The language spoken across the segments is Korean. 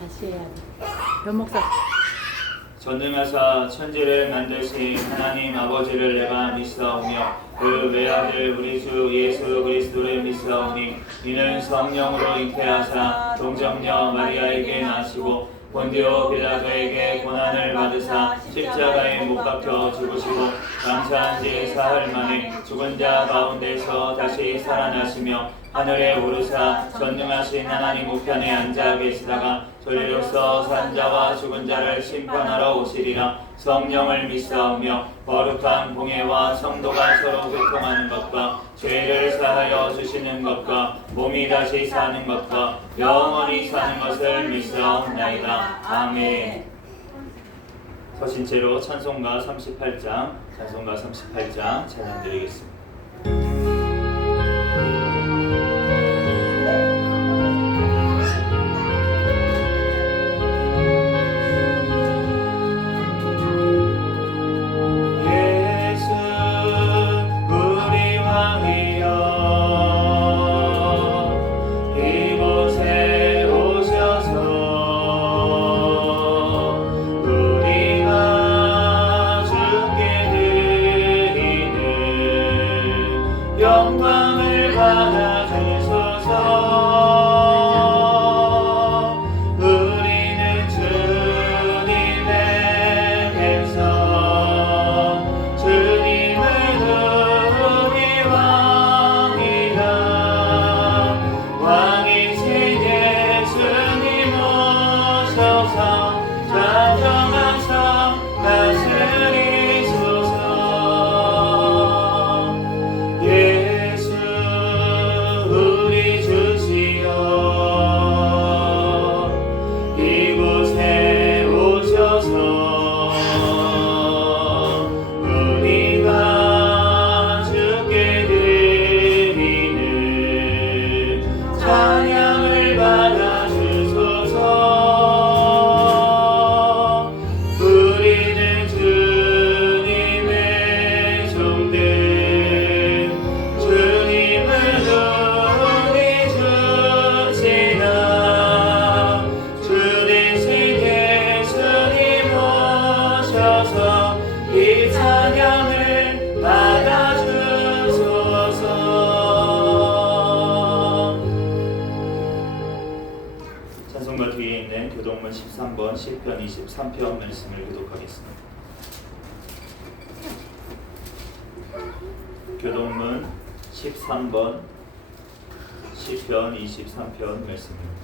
다시 해야 돼. 변목사. 전능하사 천지를 만드신 하나님 아버지를 내가 믿사오며 그 외아들 우리 주 예수 그리스도를 믿사오니 이는 성령으로 잉태하사 동정녀 마리아에게 나시고 본디오 빌라도에게 고난을 받으사 십자가에 못 박혀 죽으시고 장사한 지 사흘 만에 죽은 자 가운데서 다시 살아나시며 하늘에 오르사 전능하신 하나님 우편에 앉아 계시다가 저리로서 산 자와 죽은 자를 심판하러 오시리라. 성령을 믿사오며 거룩한 공예와 성도가 서로 교통하는 것과 죄를 사하여 주시는 것과 몸이 다시 사는 것과 영원히 사는 것을 믿사옵나이다. 아멘. 서신 채로 찬송가 38장 찬양드리겠습니다. 영광을 받아주소서. 우리는 주님의 백성, 주님은 우리 왕이라. 왕이신 예수님 오셔서 좌정하사 다스리소서. 이곳에 오셔서 우리가 주께 드리는 찬양을 받아주소서. 우리는 주님의 종들, 주님은 우리 주시나. 이 찬양을 받아주소서. 찬송가 뒤에 있는 교동문 13번 시편 23편 말씀을 교독하겠습니다. 교동문 13번 시편 23편 말씀입니다.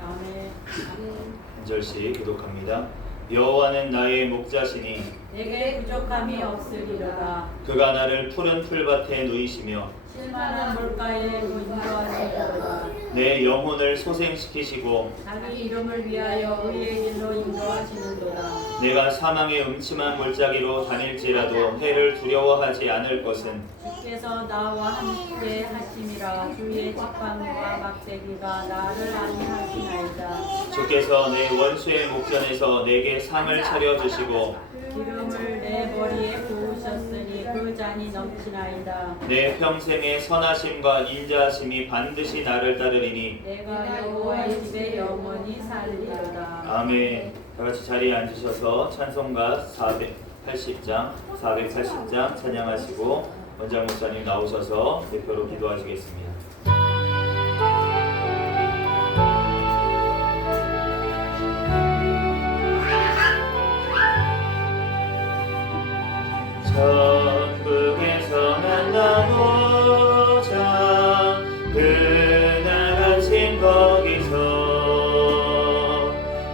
한 절씩 교독합니다. 여호와는 나의 목자시니 내게 부족함이 없으리로다. 그가 나를 푸른 풀밭에 누이시며 실만한 물가에 인도하시리로다. 내 영혼을 소생시키시고 자기 이름을 위하여 의의 길로 인도하시는도다. 내가 사망의 음침한 골짜기로 다닐지라도 해를 두려워하지 않을 것은 주께서 나와 함께 하심이라. 주의 지팡이와 막대기가 나를 안위하시나이다. 주께서 내 원수의 목전에서 내게 상을 차려주시고 기름을 내 머리에 부으셨으니 그 잔이 넘치나이다. 내 평생의 선하심과 인자하심이 반드시 나를 따르리니 내가 여호와의 집에 영원히 살리로다. 아멘. 다같이 자리에 앉으셔서 찬송가 480장 찬양하시고 원장 목사님 나오셔서 대표로 기도하시겠습니다. 천국에서 만나보자. 그날 아침 거기서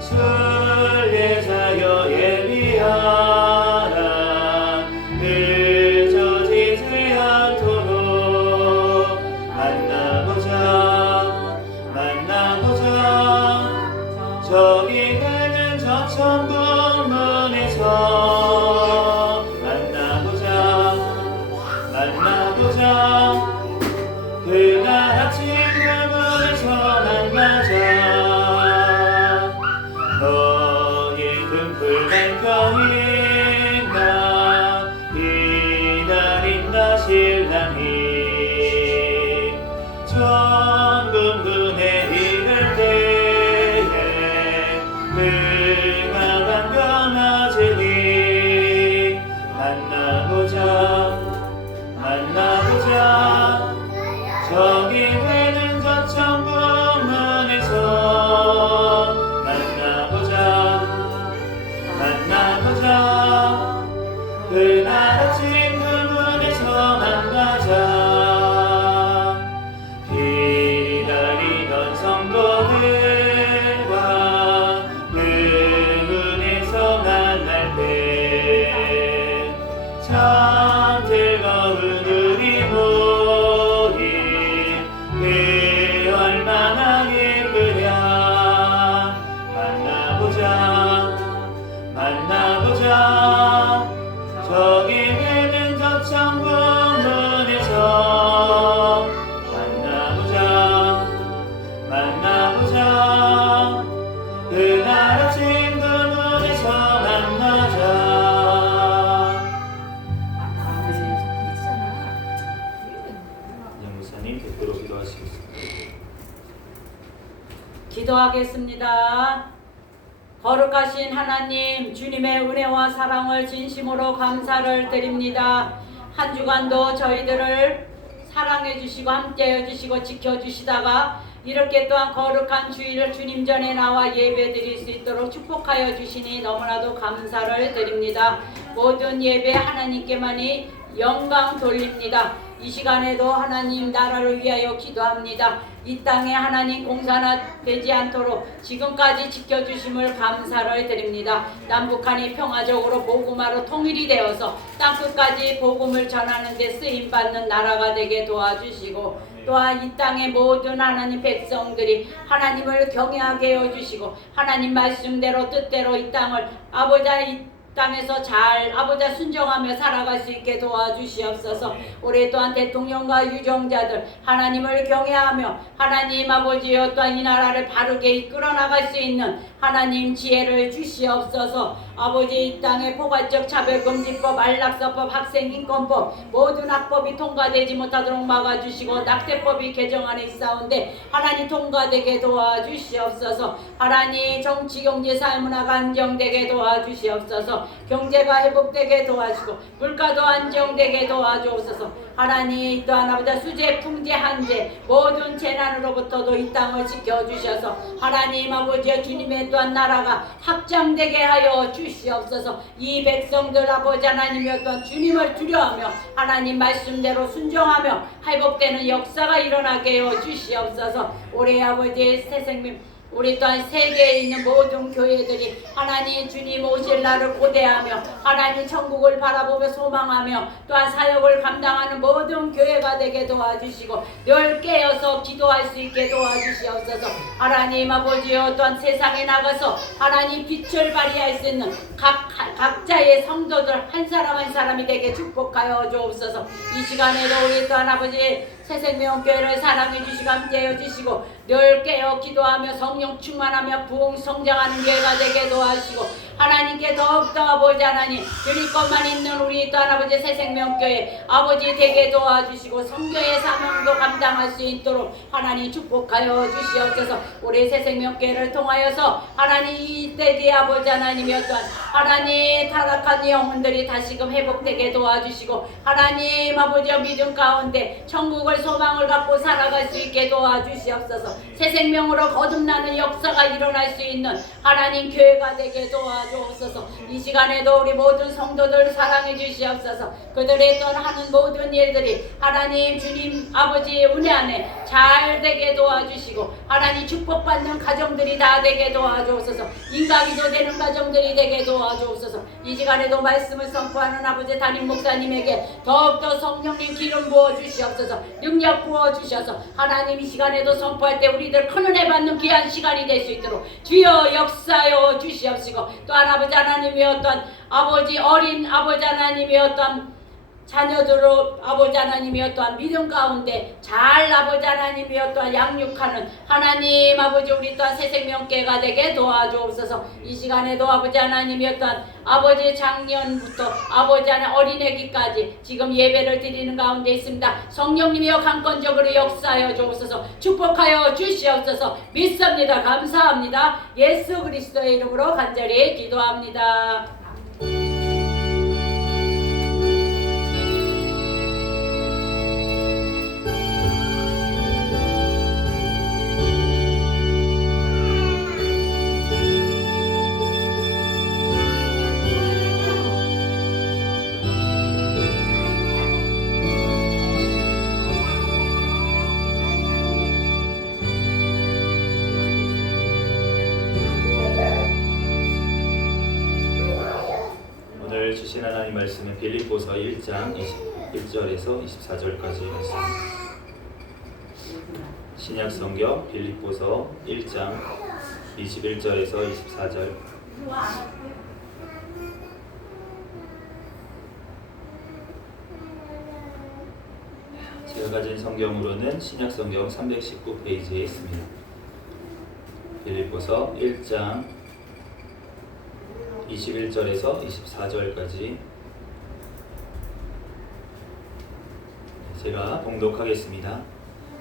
순례자여 예비하라. 늦어지지 않도록 만나보자. 저기 있는 저 천국 문에서 만나보자. 그날 아침 그물에서 만나자. 너의 등불 밝혀있나. 기다린다 신랑이. 기도하시겠습니다. 기도하겠습니다. 거룩하신 하나님, 주님의 은혜와 사랑을 진심으로 감사를 드립니다. 한 주간도 저희들을 사랑해 주시고 함께해 주시고 지켜주시다가 이렇게 또한 거룩한 주일을 주님 전에 나와 예배 드릴 수 있도록 축복하여 주시니 너무나도 감사를 드립니다. 모든 예배 하나님께만이 영광 돌립니다. 이 시간에도 하나님 나라를 위하여 기도합니다. 이 땅에 하나님 공사나 되지 않도록 지금까지 지켜주심을 감사를 드립니다. 남북한이 평화적으로 복음화로 통일이 되어서 땅끝까지 복음을 전하는 데 쓰임받는 나라가 되게 도와주시고 또한 이 땅의 모든 하나님 백성들이 하나님을 경외하게 해주시고 하나님 말씀대로 뜻대로 이 땅을 이 땅에서 잘 아버지 순종하며 살아갈 수 있게 도와주시옵소서. 올해 또한 대통령과 유정자들 하나님을 경외하며 하나님 아버지여 또한 이 나라를 바르게 이끌어 나갈 수 있는 하나님 지혜를 주시옵소서. 아버지 이 땅에 포괄적 차별금지법, 안락사법, 학생인권법 모든 학법이 통과되지 못하도록 막아주시고 낙태법이 개정안에 있사온데 하나님 통과되게 도와주시옵소서. 하나님 정치, 경제, 사회문화가 안정되게 도와주시옵소서. 경제가 회복되게 도와주시고 물가도 안정되게 도와주옵소서. 하나님 또한 아버지 수재, 풍재, 한재 모든 재난으로부터도 이 땅을 지켜주셔서 하나님 아버지 주님의 또한 나라가 확장되게 하여 주시옵소서. 이 백성들 아버지 하나님이여 또한 주님을 두려워하며 하나님 말씀대로 순종하며 회복되는 역사가 일어나게 하여 주시옵소서. 올해 아버지 새 생명 우리 또한 세계에 있는 모든 교회들이 하나님 주님 오실 날을 고대하며 하나님 천국을 바라보며 소망하며 또한 사역을 감당하는 모든 교회가 되게 도와주시고 늘 깨어서 기도할 수 있게 도와주시옵소서. 하나님 아버지여 또한 세상에 나가서 하나님 빛을 발휘할 수 있는 각자의 성도들 한 사람 한 사람이 되게 축복하여 주옵소서. 이 시간에도 우리 또한 아버지 새생명교회를 사랑해 주시고 함께해 주시고 늘 깨어 기도하며 성령 충만하며 부흥 성장하는 교회가 되게 도와주시고 하나님께 더욱더 아버지 하나님 드릴 것만 있는 우리 또한 아버지 새생명교회 아버지 되게 도와주시고 성교의 사명도 감당할 수 있도록 하나님 축복하여 주시옵소서. 우리 새생명교회를 통하여서 하나님 이때 뒤에 아버지 하나님이여 또한 하나님 타락한 영혼들이 다시금 회복되게 도와주시고 하나님 아버지여 믿음 가운데 천국을 소망을 갖고 살아갈 수 있게 도와주시옵소서. 새 생명으로 거듭나는 역사가 일어날 수 있는 하나님 교회가 되게 도와주옵소서. 이 시간에도 우리 모든 성도들 사랑해 주시옵소서. 그들의 또한 하는 모든 일들이 하나님 주님 아버지의 은혜 안에 잘 되게 도와주시고 하나님 축복받는 가정들이 다 되게 도와주옵소서. 인가기도 되는 가정들이 되게 도와주옵소서. 이 시간에도 말씀을 선포하는 아버지 담임 목사님에게 더욱더 성령님 기름 부어 주시옵소서. 능력 부어 주셔서 하나님 이 시간에도 선포할 때 우리들 큰 은혜 받는 귀한 시간이 될 수 있도록 주여 역사여 주시옵시고 또한 아버지 하나님의 어떤 아버지 어린 아버지 하나님의 어떤 자녀들로 아버지 하나님이 어떠한 믿음 가운데 잘 아버지 하나님이 어떠한 양육하는 하나님 아버지 우리 또한 새생명교회가 되게 도와주옵소서. 이 시간에도 아버지 하나님이 어떠한 아버지 작년부터 아버지 하나님 어린애기까지 지금 예배를 드리는 가운데 있습니다. 성령님이여 강권적으로 역사하여 주옵소서. 축복하여 주시옵소서. 믿습니다. 감사합니다. 예수 그리스도의 이름으로 간절히 기도합니다. 주신 하나님 말씀은 빌립보서 1장 21절에서 24절까지 말씀. 신약 성경 빌립보서 1장 21절에서 24절. 제가 가진 성경으로는 신약 성경 319페이지에 있습니다. 빌립보서 1장 21절에서 24절까지 제가 봉독하겠습니다.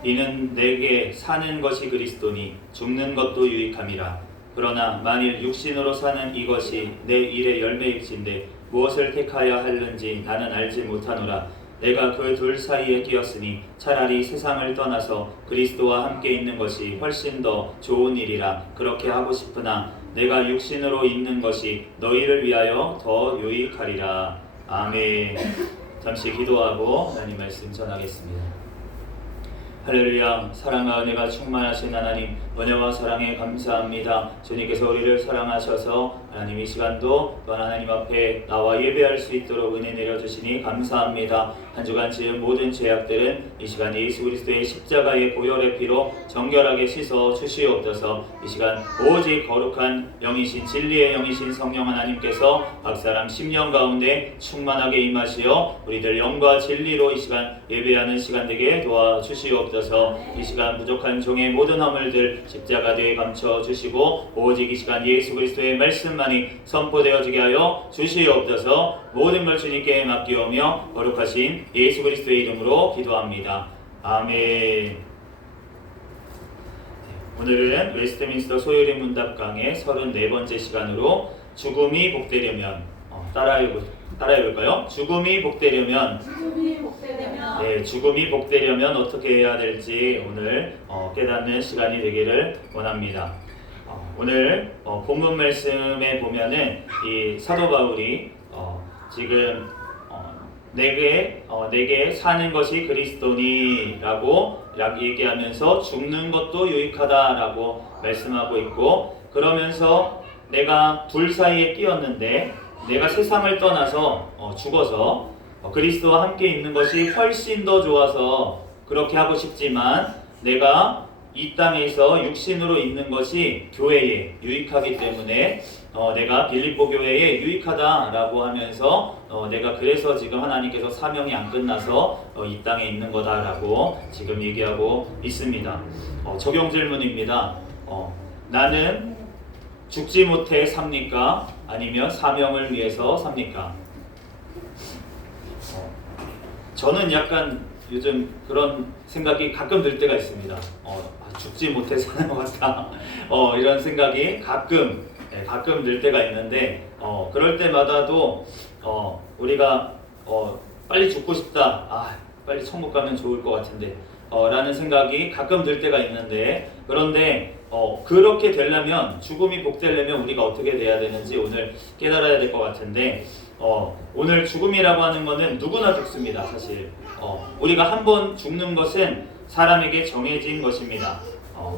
이는 내게 사는 것이 그리스도니 죽는 것도 유익함이라. 그러나 만일 육신으로 사는 이것이 내 일의 열매일진데 무엇을 택하여 할는지 나는 알지 못하노라. 내가 그 둘 사이에 끼었으니 차라리 세상을 떠나서 그리스도와 함께 있는 것이 훨씬 더 좋은 일이라 그렇게 하고 싶으나 내가 육신으로 있는 것이 너희를 위하여 더 유익하리라. 아멘. 잠시 기도하고 하나님 말씀 전하겠습니다. 할렐루야. 사랑과 은혜가 충만하신 하나님, 은혜와 사랑에 감사합니다. 주님께서 우리를 사랑하셔서 하나님 이 시간도 또한 하나님 앞에 나와 예배할 수 있도록 은혜 내려주시니 감사합니다. 한 주간 지은 모든 죄악들은 이 시간 예수 그리스도의 십자가의 보혈의 피로 정결하게 씻어 주시옵소서. 이 시간 오직 거룩한 영이신 진리의 영이신 성령 하나님께서 각 사람 심령 가운데 충만하게 임하시어 우리들 영과 진리로 이 시간 예배하는 시간 되게 도와주시옵소서. 이 시간 부족한 종의 모든 허물들 십자가 뒤에 감춰 주시고 오직 이 시간 예수 그리스도의 말씀만이 선포되어지게 하여 주시옵소서. 모든 걸 주님께 맡기오며 거룩하신 예수 그리스도의 이름으로 기도합니다. 아멘. 오늘은 웨스트민스터 소요리 문답강의 34번째 시간으로 죽음이 복되려면 따라해볼까요? 죽음이 복되려면 죽음이 복되려면 어떻게 해야 될지 오늘 깨닫는 시간이 되기를 원합니다. 오늘 본문 말씀에 보면은 이 사도 바울이 지금 내게 사는 것이 그리스도니라고 얘기하면서 죽는 것도 유익하다라고 말씀하고 있고, 그러면서 내가 둘 사이에 끼었는데 내가 세상을 떠나서 죽어서 그리스도와 함께 있는 것이 훨씬 더 좋아서 그렇게 하고 싶지만 내가 이 땅에서 육신으로 있는 것이 교회에 유익하기 때문에 내가 빌립보 교회에 유익하다라고 하면서 내가 그래서 지금 하나님께서 사명이 안 끝나서 이 땅에 있는 거다라고 지금 얘기하고 있습니다. 적용 질문입니다. 나는 죽지 못해 삽니까? 아니면 사명을 위해서 삽니까? 저는 약간 요즘 그런 생각이 가끔 들 때가 있습니다. 죽지 못해 사는 것 같다. 이런 생각이 가끔 들 때가 있는데, 그럴 때마다도 우리가 빨리 죽고 싶다. 빨리 천국 가면 좋을 것 같은데 라는 생각이 가끔 들 때가 있는데, 그런데 그렇게 되려면, 죽음이 복되려면 우리가 어떻게 돼야 되는지 오늘 깨달아야 될 것 같은데, 오늘 죽음이라고 하는 것은 누구나 죽습니다. 사실 우리가 한번 죽는 것은 사람에게 정해진 것입니다.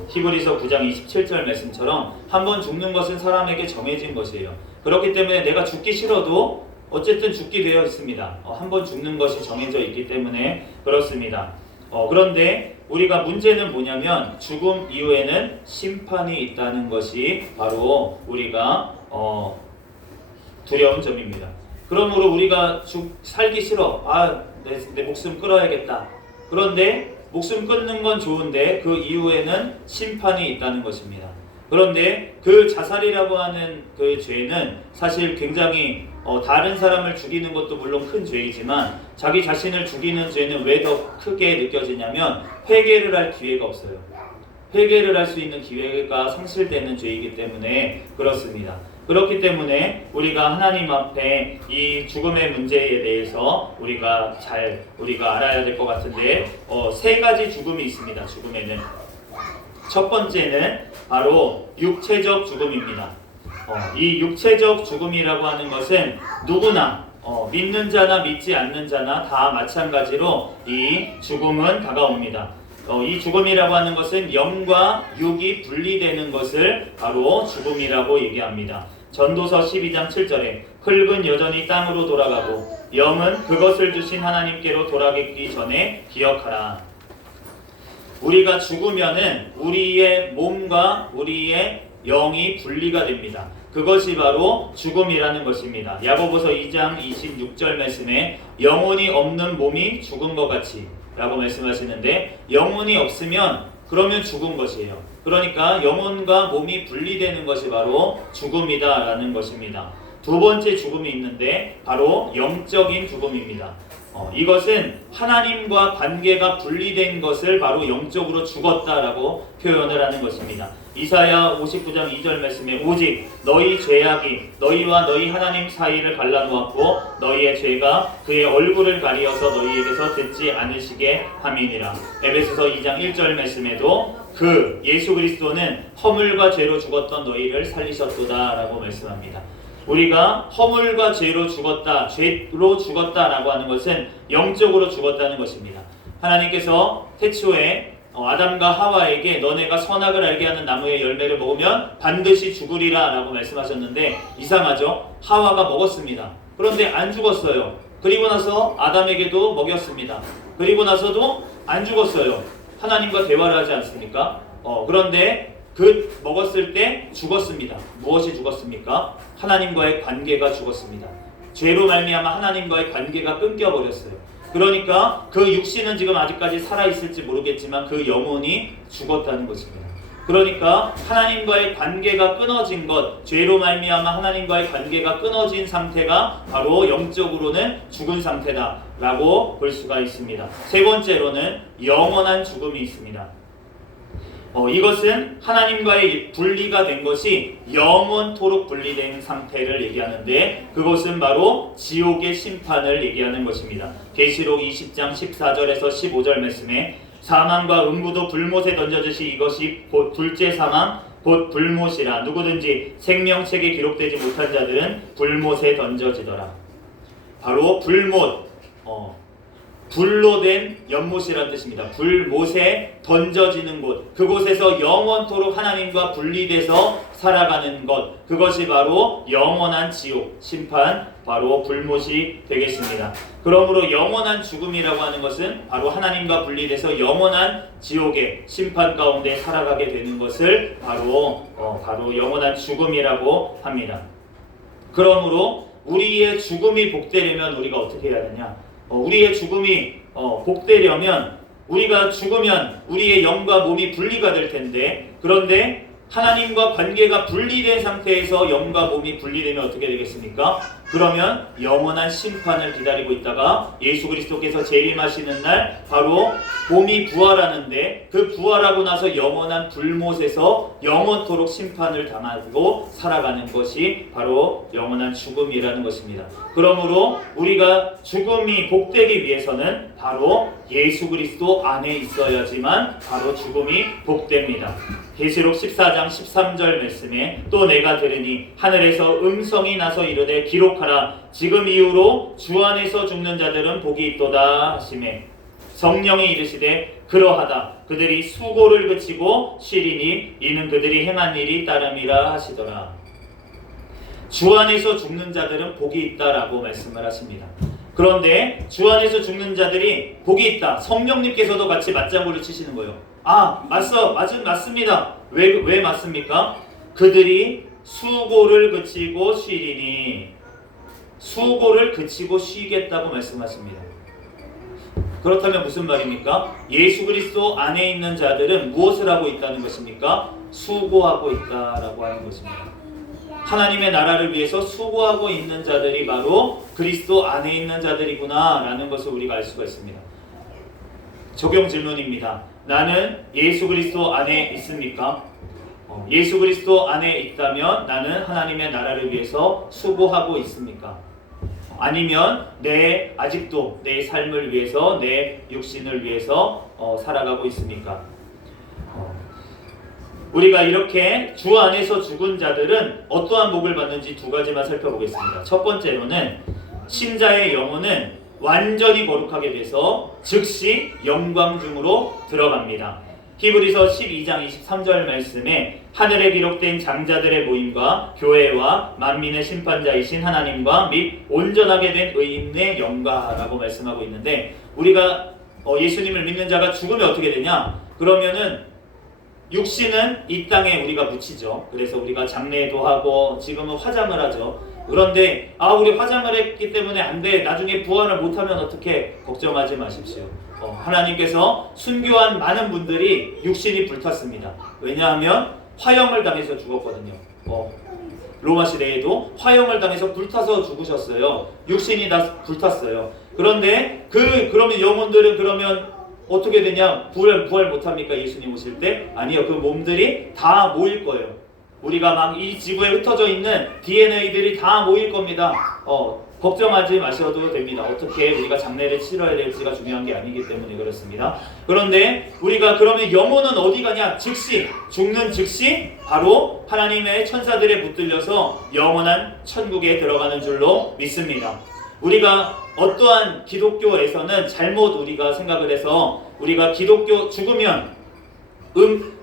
히브리서 9장 27절 말씀처럼 한번 죽는 것은 사람에게 정해진 것이에요. 그렇기 때문에 내가 죽기 싫어도 어쨌든 죽게 되어 있습니다. 한번 죽는 것이 정해져 있기 때문에 그렇습니다. 그런데 우리가 문제는 뭐냐면 죽음 이후에는 심판이 있다는 것이 바로 우리가 두려운 점입니다. 그러므로 우리가 살기 싫어. 내 목숨 끊어야겠다. 그런데 목숨 끊는 건 좋은데 그 이후에는 심판이 있다는 것입니다. 그런데 그 자살이라고 하는 그 죄는 사실 굉장히 다른 사람을 죽이는 것도 물론 큰 죄이지만 자기 자신을 죽이는 죄는 왜 더 크게 느껴지냐면 회개를 할 기회가 없어요. 회개를 할 수 있는 기회가 상실되는 죄이기 때문에 그렇습니다. 그렇기 때문에 우리가 하나님 앞에 이 죽음의 문제에 대해서 우리가 알아야 될 것 같은데, 세 가지 죽음이 있습니다. 죽음에는 첫 번째는 바로 육체적 죽음입니다. 이 육체적 죽음이라고 하는 것은 누구나 믿는 자나 믿지 않는 자나 다 마찬가지로 이 죽음은 다가옵니다. 이 죽음이라고 하는 것은 영과 육이 분리되는 것을 바로 죽음이라고 얘기합니다. 전도서 12장 7절에 흙은 여전히 땅으로 돌아가고 영은 그것을 주신 하나님께로 돌아가기 전에 기억하라. 우리가 죽으면은 우리의 몸과 우리의 영이 분리가 됩니다. 그것이 바로 죽음이라는 것입니다. 야고보서 2장 26절 말씀에 영혼이 없는 몸이 죽은 것 같이 라고 말씀하시는데, 영혼이 없으면 그러면 죽은 것이에요. 그러니까 영혼과 몸이 분리되는 것이 바로 죽음이다라는 것입니다. 두 번째 죽음이 있는데 바로 영적인 죽음입니다. 이것은 하나님과 관계가 분리된 것을 바로 영적으로 죽었다라고 표현을 하는 것입니다. 이사야 59장 2절 말씀에 오직 너희 죄악이 너희와 너희 하나님 사이를 갈라놓았고 너희의 죄가 그의 얼굴을 가리어서 너희에게서 듣지 않으시게 함이니라. 에베소서 2장 1절 말씀에도 그 예수 그리스도는 허물과 죄로 죽었던 너희를 살리셨도다 라고 말씀합니다. 우리가 허물과 죄로 죽었다, 죄로 죽었다라고 하는 것은 영적으로 죽었다는 것입니다. 하나님께서 태초에 아담과 하와에게 너네가 선악을 알게 하는 나무의 열매를 먹으면 반드시 죽으리라 라고 말씀하셨는데 이상하죠? 하와가 먹었습니다. 그런데 안 죽었어요. 그리고 나서 아담에게도 먹였습니다. 그리고 나서도 안 죽었어요. 하나님과 대화를 하지 않습니까? 그런데 그 먹었을 때 죽었습니다. 무엇이 죽었습니까? 하나님과의 관계가 죽었습니다. 죄로 말미암아 하나님과의 관계가 끊겨버렸어요. 그러니까 그 육신은 지금 아직까지 살아있을지 모르겠지만 그 영혼이 죽었다는 것입니다. 그러니까 하나님과의 관계가 끊어진 것, 죄로 말미암아 하나님과의 관계가 끊어진 상태가 바로 영적으로는 죽은 상태다라고 볼 수가 있습니다. 세 번째로는 영원한 죽음이 있습니다. 이것은 하나님과의 분리가 된 것이 영원토록 분리된 상태를 얘기하는데 그것은 바로 지옥의 심판을 얘기하는 것입니다. 계시록 20장 14절에서 15절 말씀에 사망과 음부도 불못에 던져지시 이것이 곧 둘째 사망 곧 불못이라 누구든지 생명책에 기록되지 못한 자들은 불못에 던져지더라. 바로 불못, 불로 된 연못이라는 뜻입니다. 불못에 던져지는 곳, 그곳에서 영원토록 하나님과 분리돼서 살아가는 것, 그것이 바로 영원한 지옥, 심판, 바로 불못이 되겠습니다. 그러므로 영원한 죽음이라고 하는 것은 바로 하나님과 분리돼서 영원한 지옥의 심판 가운데 살아가게 되는 것을 바로 영원한 죽음이라고 합니다. 그러므로 우리의 죽음이 복되려면 우리가 어떻게 해야 되냐? 우리의 죽음이 복되려면 우리가 죽으면 우리의 영과 몸이 분리가 될 텐데 그런데 하나님과 관계가 분리된 상태에서 영과 몸이 분리되면 어떻게 되겠습니까? 그러면 영원한 심판을 기다리고 있다가 예수 그리스도께서 재림하시는 날 바로 몸이 부활하는데 그 부활하고 나서 영원한 불못에서 영원토록 심판을 당하고 살아가는 것이 바로 영원한 죽음이라는 것입니다. 그러므로 우리가 죽음이 복되기 위해서는 바로 예수 그리스도 안에 있어야지만 바로 죽음이 복됩니다. 계시록 14장 13절 말씀에 또 내가 들으니 하늘에서 음성이 나서 이르되 기록하라 지금 이후로 주 안에서 죽는 자들은 복이 있도다 하시매 성령이 이르시되 그러하다 그들이 수고를 그치고 쉬리니 이는 그들이 행한 일이 따름이라 하시더라. 주 안에서 죽는 자들은 복이 있다라고 말씀을 하십니다. 그런데 주 안에서 죽는 자들이 복이 있다. 성령님께서도 같이 맞장구를 치시는 거예요. 맞습니다. 왜 맞습니까? 그들이 수고를 그치고 쉬리니 수고를 그치고 쉬겠다고 말씀하십니다. 그렇다면 무슨 말입니까? 예수 그리스도 안에 있는 자들은 무엇을 하고 있다는 것입니까? 수고하고 있다라고 하는 것입니다. 하나님의 나라를 위해서 수고하고 있는 자들이 바로 그리스도 안에 있는 자들이구나 라는 것을 우리가 알 수가 있습니다. 적용 질문입니다. 나는 예수 그리스도 안에 있습니까? 예수 그리스도 안에 있다면 나는 하나님의 나라를 위해서 수고하고 있습니까? 아니면 아직도 내 삶을 위해서 내 육신을 위해서 살아가고 있습니까? 우리가 이렇게 주 안에서 죽은 자들은 어떠한 복을 받는지 두 가지만 살펴보겠습니다. 첫 번째로는 신자의 영혼은 완전히 거룩하게 돼서 즉시 영광 중으로 들어갑니다. 히브리서 12장 23절 말씀에 하늘에 기록된 장자들의 모임과 교회와 만민의 심판자이신 하나님과 및 온전하게 된 의인의 영광이라고 말씀하고 있는데 우리가 예수님을 믿는 자가 죽으면 어떻게 되냐? 그러면은 육신은 이 땅에 우리가 묻히죠. 그래서 우리가 장례도 하고 지금은 화장을 하죠. 그런데 우리 화장을 했기 때문에 안 돼. 나중에 부활을 못하면 어떻게? 걱정하지 마십시오. 하나님께서 순교한 많은 분들이 육신이 불탔습니다. 왜냐하면 화형을 당해서 죽었거든요. 로마 시대에도 화형을 당해서 불타서 죽으셨어요. 육신이 다 불탔어요. 그런데 그러면 영혼들은 그러면 어떻게 되냐? 부활 못합니까? 예수님 오실 때? 아니요. 그 몸들이 다 모일 거예요. 우리가 막 이 지구에 흩어져 있는 DNA들이 다 모일 겁니다. 걱정하지 마셔도 됩니다. 어떻게 우리가 장례를 치러야 될지가 중요한 게 아니기 때문에 그렇습니다. 그런데 우리가 그러면 영혼은 어디 가냐? 즉시 죽는 즉시 바로 하나님의 천사들에 붙들려서 영원한 천국에 들어가는 줄로 믿습니다. 우리가 어떠한 기독교에서는 잘못 우리가 생각을 해서 우리가 기독교 죽으면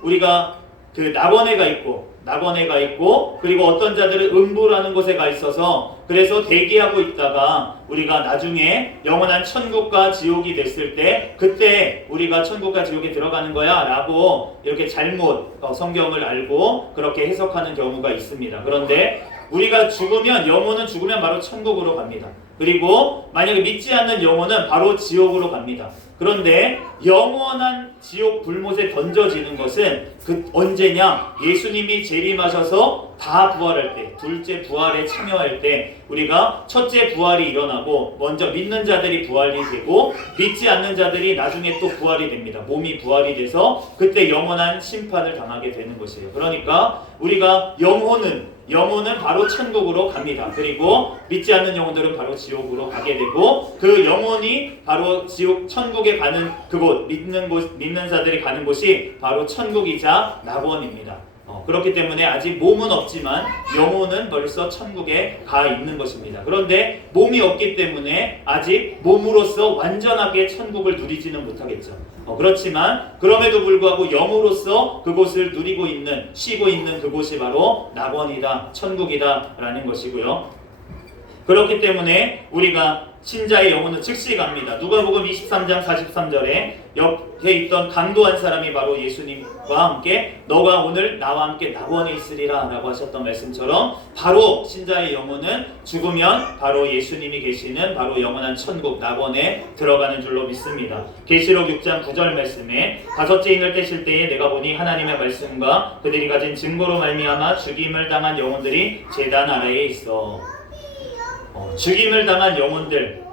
우리가 그 낙원에가 있고 그리고 어떤 자들은 음부라는 곳에 가 있어서 그래서 대기하고 있다가 우리가 나중에 영원한 천국과 지옥이 됐을 때 그때 우리가 천국과 지옥에 들어가는 거야 라고 이렇게 잘못 성경을 알고 그렇게 해석하는 경우가 있습니다. 그런데 우리가 죽으면 영혼은 죽으면 바로 천국으로 갑니다. 그리고 만약에 믿지 않는 영혼은 바로 지옥으로 갑니다. 그런데 영원한 지옥 불못에 던져지는 것은 언제냐? 예수님이 재림하셔서 다 부활할 때, 둘째 부활에 참여할 때 우리가 첫째 부활이 일어나고 먼저 믿는 자들이 부활이 되고 믿지 않는 자들이 나중에 또 부활이 됩니다. 몸이 부활이 돼서 그때 영원한 심판을 당하게 되는 것이에요. 그러니까 우리가 영혼은 바로 천국으로 갑니다. 그리고 믿지 않는 영혼들은 바로 지옥으로 가게 되고 그 영혼이 바로 천국에 가는 그곳, 믿는 자들이 가는 곳이 바로 천국이자 낙원입니다. 그렇기 때문에 아직 몸은 없지만 영혼은 벌써 천국에 가 있는 것입니다. 그런데 몸이 없기 때문에 아직 몸으로서 완전하게 천국을 누리지는 못하겠죠. 그렇지만 그럼에도 불구하고 영으로서 그곳을 누리고 있는, 쉬고 있는 그곳이 바로 낙원이다, 천국이다 라는 것이고요. 그렇기 때문에 우리가 신자의 영혼은 즉시 갑니다. 누가복음 23장 43절에 옆에 있던 강도한 사람이 바로 예수님과 함께 너가 오늘 나와 함께 낙원에 있으리라 라고 하셨던 말씀처럼 바로 신자의 영혼은 죽으면 바로 예수님이 계시는 바로 영원한 천국 낙원에 들어가는 줄로 믿습니다. 계시록 6장 9절 말씀에 다섯째 인을 떼실 때에 내가 보니 하나님의 말씀과 그들이 가진 증거로 말미암아 죽임을 당한 영혼들이 제단 아래에 있어. 죽임을 당한 영혼들,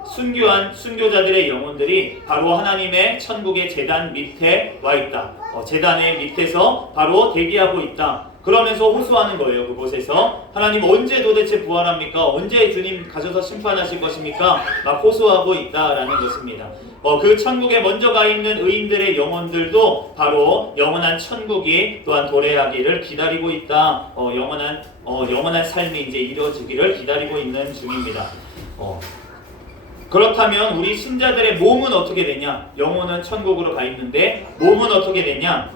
순교자들의 영혼들이 바로 하나님의 천국의 제단 밑에 와 있다. 제단의 밑에서 바로 대기하고 있다. 그러면서 호소하는 거예요. 그곳에서 하나님 언제 도대체 부활합니까? 언제 주님 가셔서 심판하실 것입니까? 막 호소하고 있다라는 것입니다. 그 천국에 먼저 가 있는 의인들의 영혼들도 바로 영원한 천국이 또한 도래하기를 기다리고 있다. 영원한 삶이 이제 이루어지기를 기다리고 있는 중입니다. 그렇다면 우리 신자들의 몸은 어떻게 되냐? 영혼은 천국으로 가 있는데 몸은 어떻게 되냐?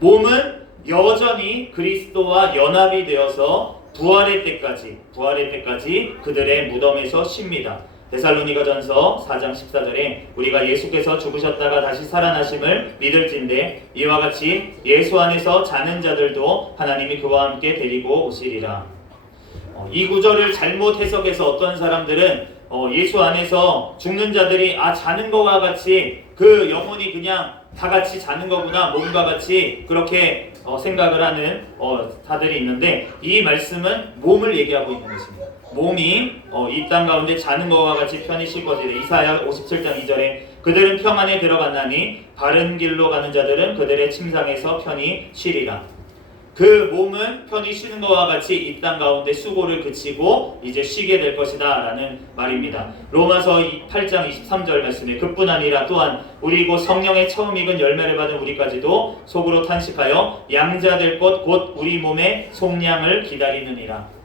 몸은 여전히 그리스도와 연합이 되어서 부활의 때까지 그들의 무덤에서 쉽니다. 데살로니가전서 4장 14절에 우리가 예수께서 죽으셨다가 다시 살아나심을 믿을진대 이와 같이 예수 안에서 자는 자들도 하나님이 그와 함께 데리고 오시리라. 이 구절을 잘못 해석해서 어떤 사람들은 예수 안에서 죽는 자들이 자는 것과 같이 그 영혼이 그냥 다 같이 자는 거구나, 몸과 같이 그렇게 생각을 하는 자들이 있는데 이 말씀은 몸을 얘기하고 있는 것입니다. 몸이 이 땅 가운데 자는 것과 같이 편히 쉴 것이다. 이사야 57장 2절에 그들은 평안에 들어갔나니 바른 길로 가는 자들은 그들의 침상에서 편히 쉬리라. 그 몸은 편히 쉬는 것과 같이 이 땅 가운데 수고를 그치고 이제 쉬게 될 것이다 라는 말입니다. 로마서 8장 23절 말씀에 그뿐 아니라 또한 우리 곧 성령의 처음 익은 열매를 받은 우리까지도 속으로 탄식하여 양자될 것 곧 우리 몸의 속량을 기다리느니라.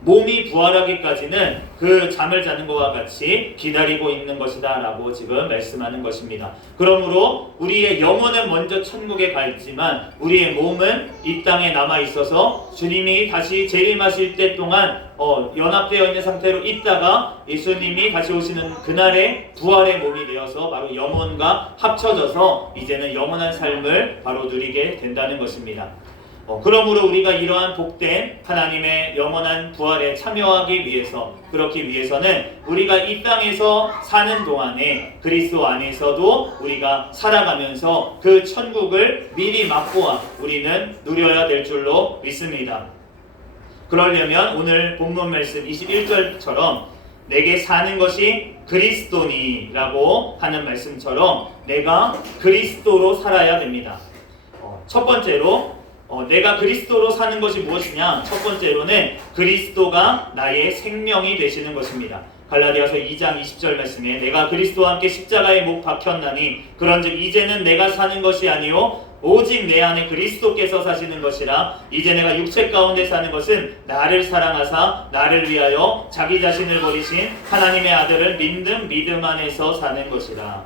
몸이 부활하기까지는 그 잠을 자는 것과 같이 기다리고 있는 것이다 라고 지금 말씀하는 것입니다. 그러므로 우리의 영혼은 먼저 천국에 가 있지만 우리의 몸은 이 땅에 남아 있어서 주님이 다시 재림하실 때 동안 연합되어 있는 상태로 있다가 예수님이 다시 오시는 그날의 부활의 몸이 되어서 바로 영혼과 합쳐져서 이제는 영원한 삶을 바로 누리게 된다는 것입니다. 그러므로 우리가 이러한 복된 하나님의 영원한 부활에 참여하기 위해서 그렇기 위해서는 우리가 이 땅에서 사는 동안에 그리스도 안에서도 우리가 살아가면서 그 천국을 미리 맛보아 우리는 누려야 될 줄로 믿습니다. 그러려면 오늘 본문 말씀 21절처럼 내게 사는 것이 그리스도니라고 하는 말씀처럼 내가 그리스도로 살아야 됩니다. 첫 번째로 내가 그리스도로 사는 것이 무엇이냐? 첫 번째로는 그리스도가 나의 생명이 되시는 것입니다. 갈라디아서 2장 20절 말씀에 내가 그리스도와 함께 십자가에 못 박혔나니 그런즉 이제는 내가 사는 것이 아니요 오직 내 안에 그리스도께서 사시는 것이라. 이제 내가 육체 가운데 사는 것은 나를 사랑하사 나를 위하여 자기 자신을 버리신 하나님의 아들을 믿는 믿음 안에서 사는 것이라.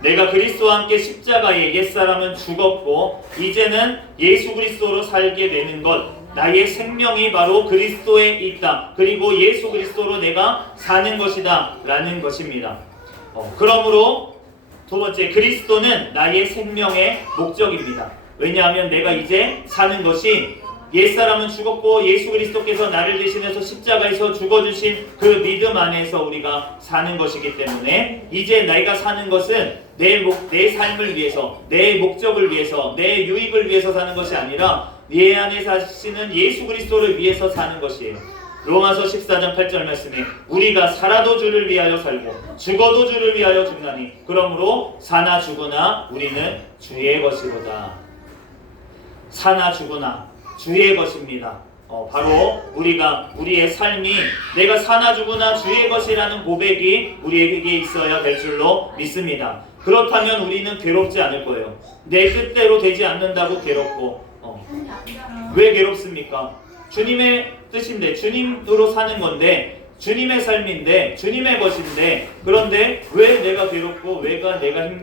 내가 그리스도와 함께 십자가에 옛사람은 죽었고 이제는 예수 그리스도로 살게 되는 것, 나의 생명이 바로 그리스도에 있다. 그리고 예수 그리스도로 내가 사는 것이다 라는 것입니다. 그러므로 두 번째, 그리스도는 나의 생명의 목적입니다. 왜냐하면 내가 이제 사는 것이 옛사람은 죽었고 예수 그리스도께서 나를 대신해서 십자가에서 죽어주신 그 믿음 안에서 우리가 사는 것이기 때문에 이제 내가 사는 것은 내 삶을 위해서, 내 목적을 위해서, 내 유익을 위해서 사는 것이 아니라 내 안에 사시는 예수 그리스도를 위해서 사는 것이에요. 로마서 14장 8절 말씀에 우리가 살아도 주를 위하여 살고 죽어도 주를 위하여 죽나니 그러므로 사나 죽으나 우리는 주의 것이로다. 사나 죽으나 주의 것입니다. 바로 우리의 삶이 내가 사나 죽으나 주의 것이라는 고백이 우리에게 있어야 될 줄로 믿습니다. 그렇다면 우리는 괴롭지 않을 거예요. 내 뜻대로 되지 않는다고 괴롭고 왜 괴롭습니까? 주님의 뜻인데 주님으로 사는 건데 주님의 삶인데 주님의 것인데 그런데 왜 내가 괴롭고 내가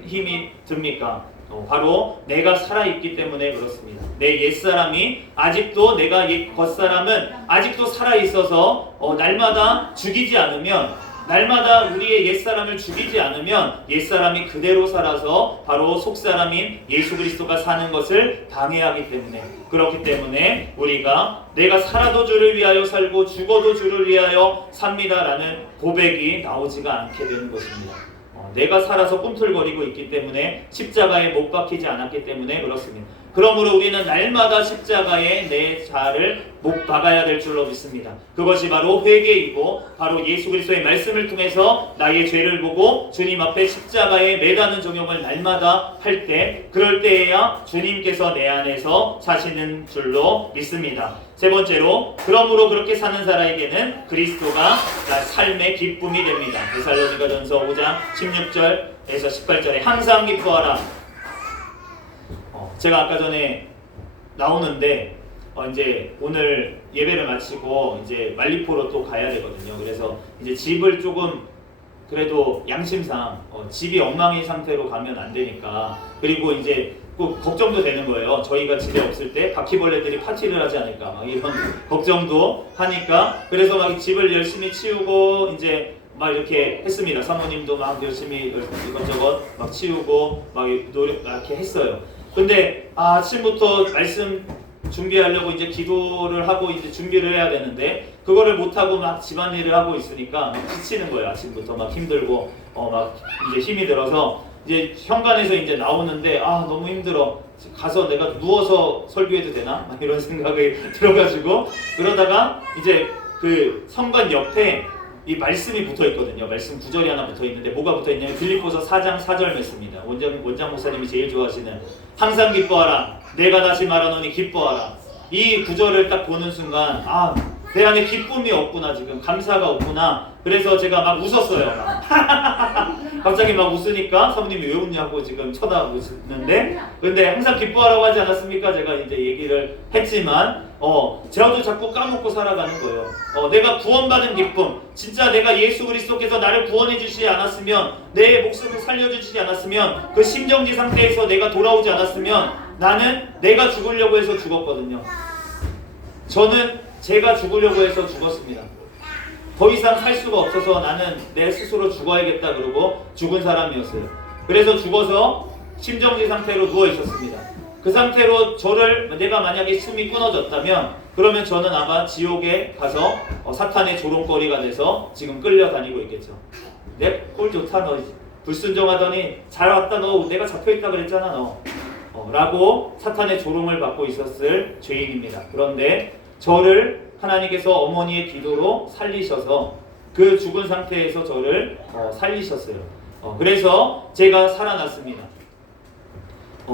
힘이 듭니까? 바로 내가 살아있기 때문에 그렇습니다. 내 옛사람이 아직도 내가 옛 겉사람은 아직도 살아있어서 날마다 죽이지 않으면 날마다 우리의 옛사람을 죽이지 않으면 옛사람이 그대로 살아서 바로 속사람인 예수 그리스도가 사는 것을 방해하기 때문에 그렇기 때문에 우리가 내가 살아도 주를 위하여 살고 죽어도 주를 위하여 삽니다라는 고백이 나오지가 않게 되는 것입니다. 내가 살아서 꿈틀거리고 있기 때문에 십자가에 못 박히지 않았기 때문에 그렇습니다. 그러므로 우리는 날마다 십자가에 내 자아를 못 박아야 될 줄로 믿습니다. 그것이 바로 회개이고 바로 예수 그리스도의 말씀을 통해서 나의 죄를 보고 주님 앞에 십자가에 매다는 종용을 날마다 할 때 그럴 때에야 주님께서 내 안에서 사시는 줄로 믿습니다. 세 번째로 그러므로 그렇게 사는 사람에게는 그리스도가 삶의 기쁨이 됩니다. 데살로니가전서 5장 16절에서 18절에 항상 기뻐하라. 제가 아까 전에 나오는데 이제 오늘 예배를 마치고 이제 말리포로 또 가야 되거든요. 그래서 이제 집을 조금 그래도 양심상 집이 엉망인 상태로 가면 안 되니까 그리고 이제 꼭 걱정도 되는 거예요. 저희가 집에 없을 때 바퀴벌레들이 파티를 하지 않을까 막 이런 걱정도 하니까 그래서 막 집을 열심히 치우고 이제 막 이렇게 했습니다. 사모님도 막 열심히 이것저것 막 치우고 막 노력 이렇게 했어요. 근데 아침부터 말씀 준비하려고 이제 기도를 하고 이제 준비를 해야 되는데 그거를 못 하고 막 집안일을 하고 있으니까 막 지치는 거예요. 아침부터 막 힘들고 막 이제 힘이 들어서 이제 현관에서 이제 나오는데 너무 힘들어. 가서 내가 누워서 설교해도 되나? 막 이런 생각이 들어가지고 그러다가 이제 그 현관 옆에 이 말씀이 붙어 있거든요. 말씀 구절이 하나 붙어 있는데 뭐가 붙어 있냐면 빌립보서 4장 4절 말씀입니다. 원장 목사님이 제일 좋아하시는 항상 기뻐하라. 내가 다시 말하노니 기뻐하라. 이 구절을 딱 보는 순간 내 안에 기쁨이 없구나. 지금 감사가 없구나. 그래서 제가 막 웃었어요. 갑자기 막 웃으니까 사모님이 왜 웃냐고 지금 쳐다보시는데 근데 항상 기뻐하라고 하지 않았습니까? 제가 이제 얘기를 했지만 저도 자꾸 까먹고 살아가는 거예요. 내가 구원받은 기쁨, 진짜 내가 예수 그리스도께서 나를 구원해 주시지 않았으면 내 목숨을 살려주시지 않았으면 그 심정지 상태에서 내가 돌아오지 않았으면 나는 내가 죽으려고 해서 죽었거든요. 저는 제가 죽으려고 해서 죽었습니다. 더 이상 살 수가 없어서 나는 내 스스로 죽어야겠다 그러고 죽은 사람이었어요. 그래서 죽어서 심정지 상태로 누워 있었습니다. 그 상태로 내가 만약에 숨이 끊어졌다면 그러면 저는 아마 지옥에 가서 사탄의 조롱거리가 돼서 지금 끌려다니고 있겠죠. 내 꼴 좋다 너 불순종하더니 잘 왔다 너 내가 잡혀있다 그랬잖아 너 라고 사탄의 조롱을 받고 있었을 죄인입니다. 그런데 저를 하나님께서 어머니의 기도로 살리셔서 그 죽은 상태에서 저를 살리셨어요. 그래서 제가 살아났습니다.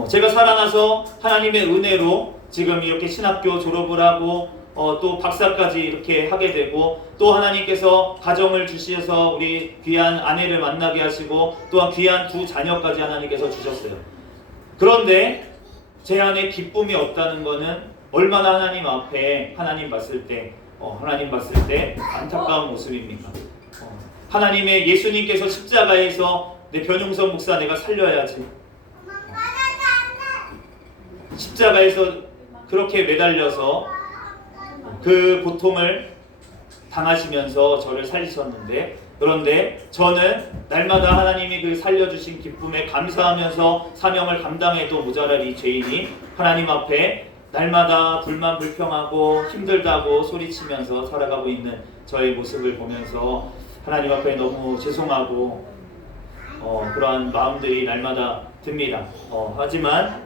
제가 살아나서 하나님의 은혜로 지금 이렇게 신학교 졸업을 하고 또 박사까지 이렇게 하게 되고, 또 하나님께서 가정을 주셔서 우리 귀한 아내를 만나게 하시고 또한 귀한 두 자녀까지 하나님께서 주셨어요. 그런데 제 안에 기쁨이 없다는 것은 얼마나 하나님 봤을 때 안타까운 모습입니까? 하나님의 예수님께서 십자가에서 내 변용선 목사 내가 살려야지, 십자가에서 그렇게 매달려서 그 고통을 당하시면서 저를 살리셨는데, 그런데 저는 날마다 하나님이 그 살려주신 기쁨에 감사하면서 사명을 감당해도 모자랄 이 죄인이 하나님 앞에 날마다 불만 불평하고 힘들다고 소리치면서 살아가고 있는 저의 모습을 보면서 하나님 앞에 너무 죄송하고 그러한 마음들이 날마다 듭니다. 하지만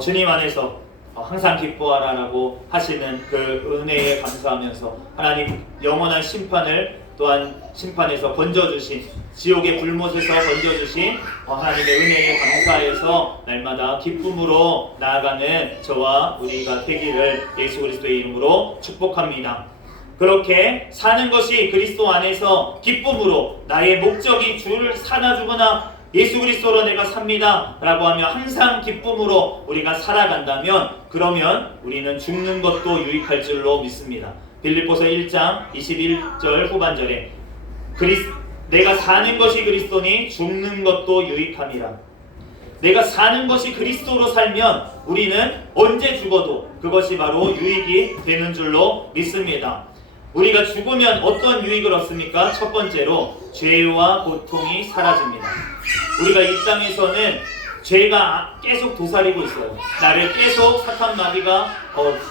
주님 안에서 항상 기뻐하라라고 하시는 그 은혜에 감사하면서 하나님 영원한 심판을 또한 심판에서 건져주신, 지옥의 불못에서 건져주신 하나님의 은혜에 감사해서 날마다 기쁨으로 나아가는 저와 우리가 되기를 예수 그리스도의 이름으로 축복합니다. 그렇게 사는 것이 그리스도 안에서 기쁨으로, 나의 목적이 주를 사나 죽으나 예수 그리스도로 내가 삽니다 라고 하며 항상 기쁨으로 우리가 살아간다면, 그러면 우리는 죽는 것도 유익할 줄로 믿습니다. 빌립보서 1장 21절 후반절에 내가 사는 것이 그리스도니 죽는 것도 유익함이라. 내가 사는 것이 그리스도로 살면 우리는 언제 죽어도 그것이 바로 유익이 되는 줄로 믿습니다. 우리가 죽으면 어떤 유익을 얻습니까? 첫 번째로 죄와 고통이 사라집니다. 우리가 이 땅에서는 죄가 계속 도사리고 있어요. 나를 계속 사탄 마귀가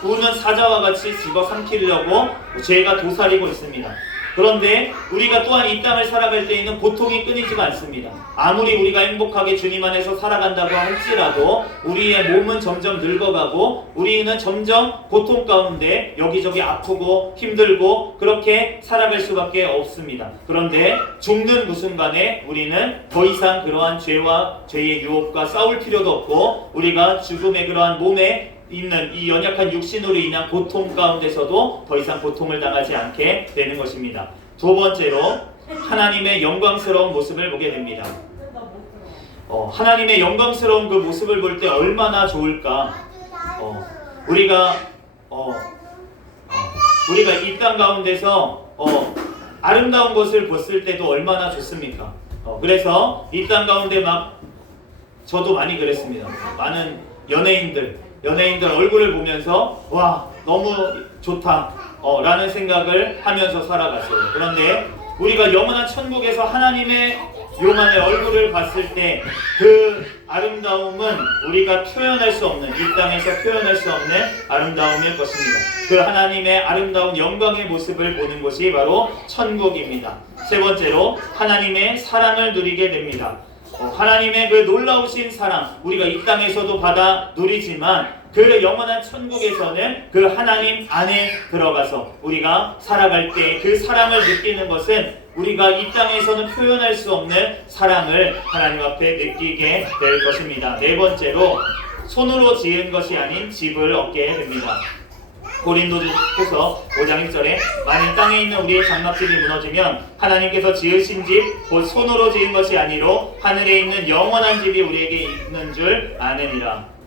우는 사자와 같이 집어삼키려고 죄가 도사리고 있습니다. 그런데 우리가 또한 이 땅을 살아갈 때에는 고통이 끊이지가 않습니다. 아무리 우리가 행복하게 주님 안에서 살아간다고 할지라도 우리의 몸은 점점 늙어가고 우리는 점점 고통 가운데 여기저기 아프고 힘들고 그렇게 살아갈 수밖에 없습니다. 그런데 죽는 그 순간에 우리는 더 이상 그러한 죄와 죄의 유혹과 싸울 필요도 없고, 우리가 죽음의 그러한 몸에 있는 이 연약한 육신으로 인한 고통 가운데서도 더 이상 고통을 당하지 않게 되는 것입니다. 두 번째로 하나님의 영광스러운 모습을 보게 됩니다. 하나님의 영광스러운 그 모습을 볼 때 얼마나 좋을까. 우리가 이 땅 가운데서 아름다운 것을 봤을 때도 얼마나 좋습니까? 그래서 이 땅 가운데 저도 많이 그랬습니다. 많은 연예인들 얼굴을 보면서 와 너무 좋다 라는 생각을 하면서 살아갔어요. 그런데 우리가 영원한 천국에서 하나님의 요만의 얼굴을 봤을 때 그 아름다움은 우리가 표현할 수 없는, 이 땅에서 표현할 수 없는 아름다움일 것입니다. 그 하나님의 아름다운 영광의 모습을 보는 것이 바로 천국입니다. 세 번째로 하나님의 사랑을 누리게 됩니다. 하나님의 그 놀라우신 사랑, 우리가 이 땅에서도 받아 누리지만 그 영원한 천국에서는 그 하나님 안에 들어가서 우리가 살아갈 때 그 사랑을 느끼는 것은 우리가 이 땅에서는 표현할 수 없는 사랑을 하나님 앞에 느끼게 될 것입니다. 네 번째로 손으로 지은 것이 아닌 집을 얻게 됩니다. 고린도후서 5장 1절에 만일 땅에 있는 우리의 장막집이 무너지면 하나님께서 지으신 집 곧 손으로 지은 것이 아니로 하늘에 있는 영원한 집이 우리에게 있는 줄 아느니라.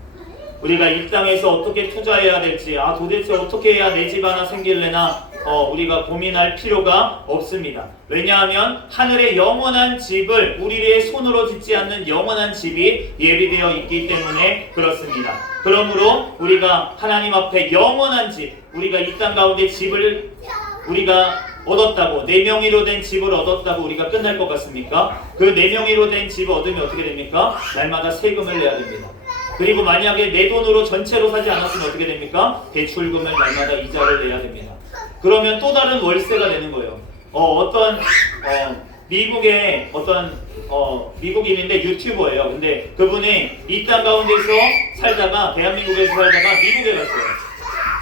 우리가 이 땅에서 어떻게 투자해야 될지, 도대체 어떻게 해야 내 집 하나 생길래나 우리가 고민할 필요가 없습니다. 왜냐하면 하늘의 영원한 집을 우리의 손으로 짓지 않는 영원한 집이 예비되어 있기 때문에 그렇습니다. 그러므로 우리가 하나님 앞에 영원한 집, 우리가 이 땅 가운데 집을 우리가 얻었다고, 네 명의로 된 집을 얻었다고 우리가 끝날 것 같습니까? 그 네 명의로 된 집을 얻으면 어떻게 됩니까? 날마다 세금을 내야 됩니다. 그리고 만약에 내 돈으로 전체로 사지 않았으면 어떻게 됩니까? 대출금을 날마다 이자를 내야 됩니다. 그러면 또 다른 월세가 되는 거예요. 미국의 미국인인데 유튜버예요. 근데 그분이 이 땅 가운데서 살다가, 대한민국에서 살다가 미국에 갔어요.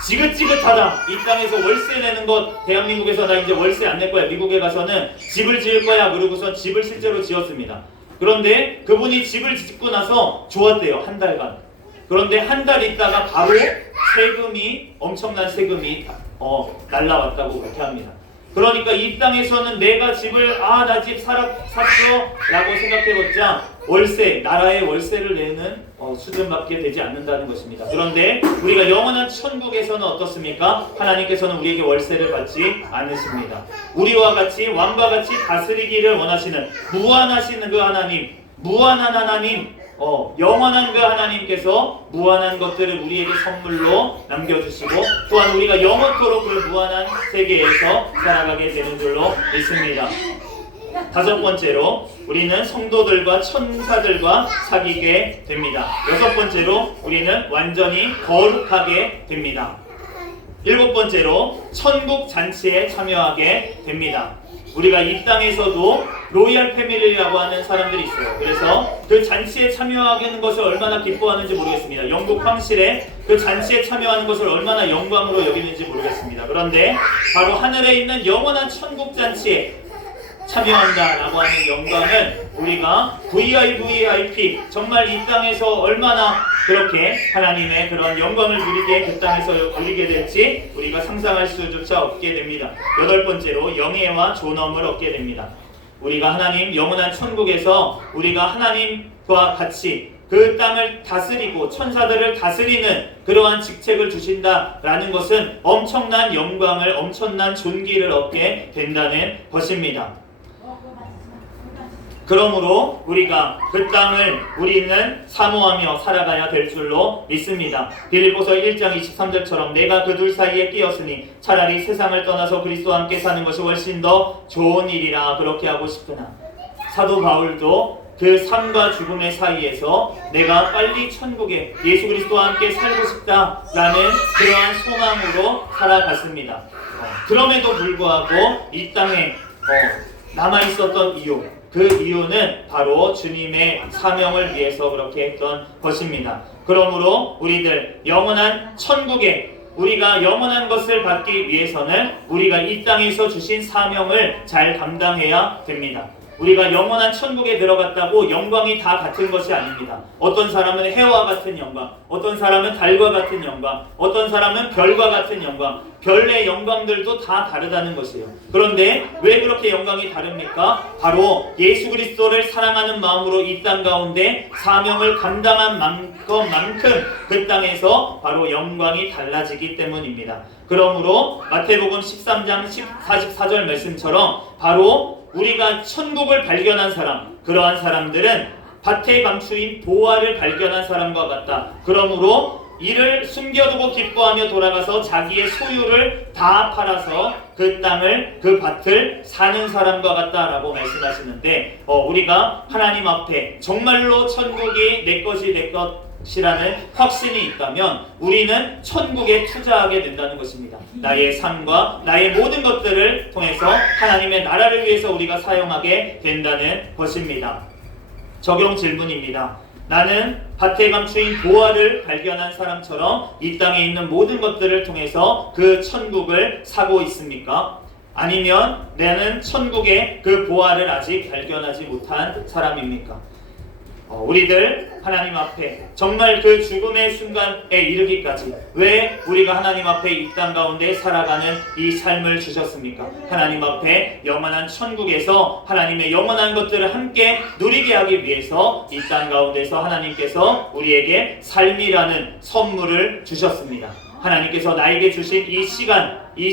지긋지긋하다. 이 땅에서 월세 내는 것, 대한민국에서 나 이제 월세 안 낼 거야. 미국에 가서는 집을 지을 거야. 그러고서 집을 실제로 지었습니다. 그런데 그분이 집을 짓고 나서 좋았대요. 한 달간. 그런데 한 달 있다가 바로 세금이, 엄청난 세금이 날라왔다고 그렇게 합니다. 그러니까 이 땅에서는 내가 집을 나 집 샀어 라고 생각해봤자 월세, 나라의 월세를 내는 수준밖에 되지 않는다는 것입니다. 그런데 우리가 영원한 천국에서는 어떻습니까? 하나님께서는 우리에게 월세를 받지 않으십니다. 우리와 같이 왕과 같이 다스리기를 원하시는 무한하시는 그 하나님, 무한한 하나님, 영원한 그 하나님께서 무한한 것들을 우리에게 선물로 남겨주시고 또한 우리가 영원토록 그 무한한 세계에서 살아가게 되는 줄로 믿습니다. 다섯 번째로 우리는 성도들과 천사들과 사귀게 됩니다. 여섯 번째로 우리는 완전히 거룩하게 됩니다. 일곱 번째로 천국 잔치에 참여하게 됩니다. 우리가 이 땅에서도 로얄 패밀리라고 하는 사람들이 있어요. 그래서 그 잔치에 참여하는 것을 얼마나 기뻐하는지 모르겠습니다. 영국 황실에 그 잔치에 참여하는 것을 얼마나 영광으로 여기는지 모르겠습니다. 그런데 바로 하늘에 있는 영원한 천국 잔치에 참여한다라고 하는 영광은 우리가 VIP 정말 이 땅에서 얼마나 그렇게 하나님의 그런 영광을 누리게 그 땅에서 누리게 될지 우리가 상상할 수조차 없게 됩니다. 여덟 번째로 영예와 존엄을 얻게 됩니다. 우리가 하나님 영원한 천국에서 우리가 하나님과 같이 그 땅을 다스리고 천사들을 다스리는 그러한 직책을 주신다라는 것은 엄청난 영광을, 엄청난 존귀를 얻게 된다는 것입니다. 그러므로 우리가 그 땅을 우리는 사모하며 살아가야 될 줄로 믿습니다. 빌립보서 1장 23절처럼 내가 그 둘 사이에 끼었으니 차라리 세상을 떠나서 그리스도와 함께 사는 것이 훨씬 더 좋은 일이라 그렇게 하고 싶으나 사도 바울도 그 삶과 죽음의 사이에서 내가 빨리 천국에 예수 그리스도와 함께 살고 싶다라는 그러한 소망으로 살아갔습니다. 그럼에도 불구하고 이 땅에 남아있었던 이유, 그 이유는 바로 주님의 사명을 위해서 그렇게 했던 것입니다. 그러므로 우리들 영원한 천국에 우리가 영원한 것을 받기 위해서는 우리가 이 땅에서 주신 사명을 잘 감당해야 됩니다. 우리가 영원한 천국에 들어갔다고 영광이 다 같은 것이 아닙니다. 어떤 사람은 해와 같은 영광, 어떤 사람은 달과 같은 영광, 어떤 사람은 별과 같은 영광, 별의 영광들도 다 다르다는 것이에요. 그런데 왜 그렇게 영광이 다릅니까? 바로 예수 그리스도를 사랑하는 마음으로 이 땅 가운데 사명을 감당한 것만큼 그 땅에서 바로 영광이 달라지기 때문입니다. 그러므로 마태복음 13장 44절 말씀처럼 바로 우리가 천국을 발견한 사람, 그러한 사람들은 밭에 감추인 보화를 발견한 사람과 같다. 그러므로 이를 숨겨두고 기뻐하며 돌아가서 자기의 소유를 다 팔아서 그 땅을, 그 밭을 사는 사람과 같다라고 말씀하시는데 우리가 하나님 앞에 정말로 천국이 내 것이 내 것이라는 확신이 있다면 우리는 천국에 투자하게 된다는 것입니다. 나의 삶과 나의 모든 것들을 통해서 하나님의 나라를 위해서 우리가 사용하게 된다는 것입니다. 적용 질문입니다. 나는 밭에 감추인 보화를 발견한 사람처럼 이 땅에 있는 모든 것들을 통해서 그 천국을 사고 있습니까? 아니면 나는 천국의 그 보화를 아직 발견하지 못한 사람입니까? 우리들 하나님 앞에 정말 그 죽음의 순간에 이르기까지 왜 우리가 하나님 앞에 이 땅 가운데 살아가는 이 삶을 주셨습니까? 하나님 앞에 영원한 천국에서 하나님의 영원한 것들을 함께 누리게 하기 위해서 이 땅 가운데서 하나님께서 우리에게 삶이라는 선물을 주셨습니다. 하나님께서 나에게 주신 이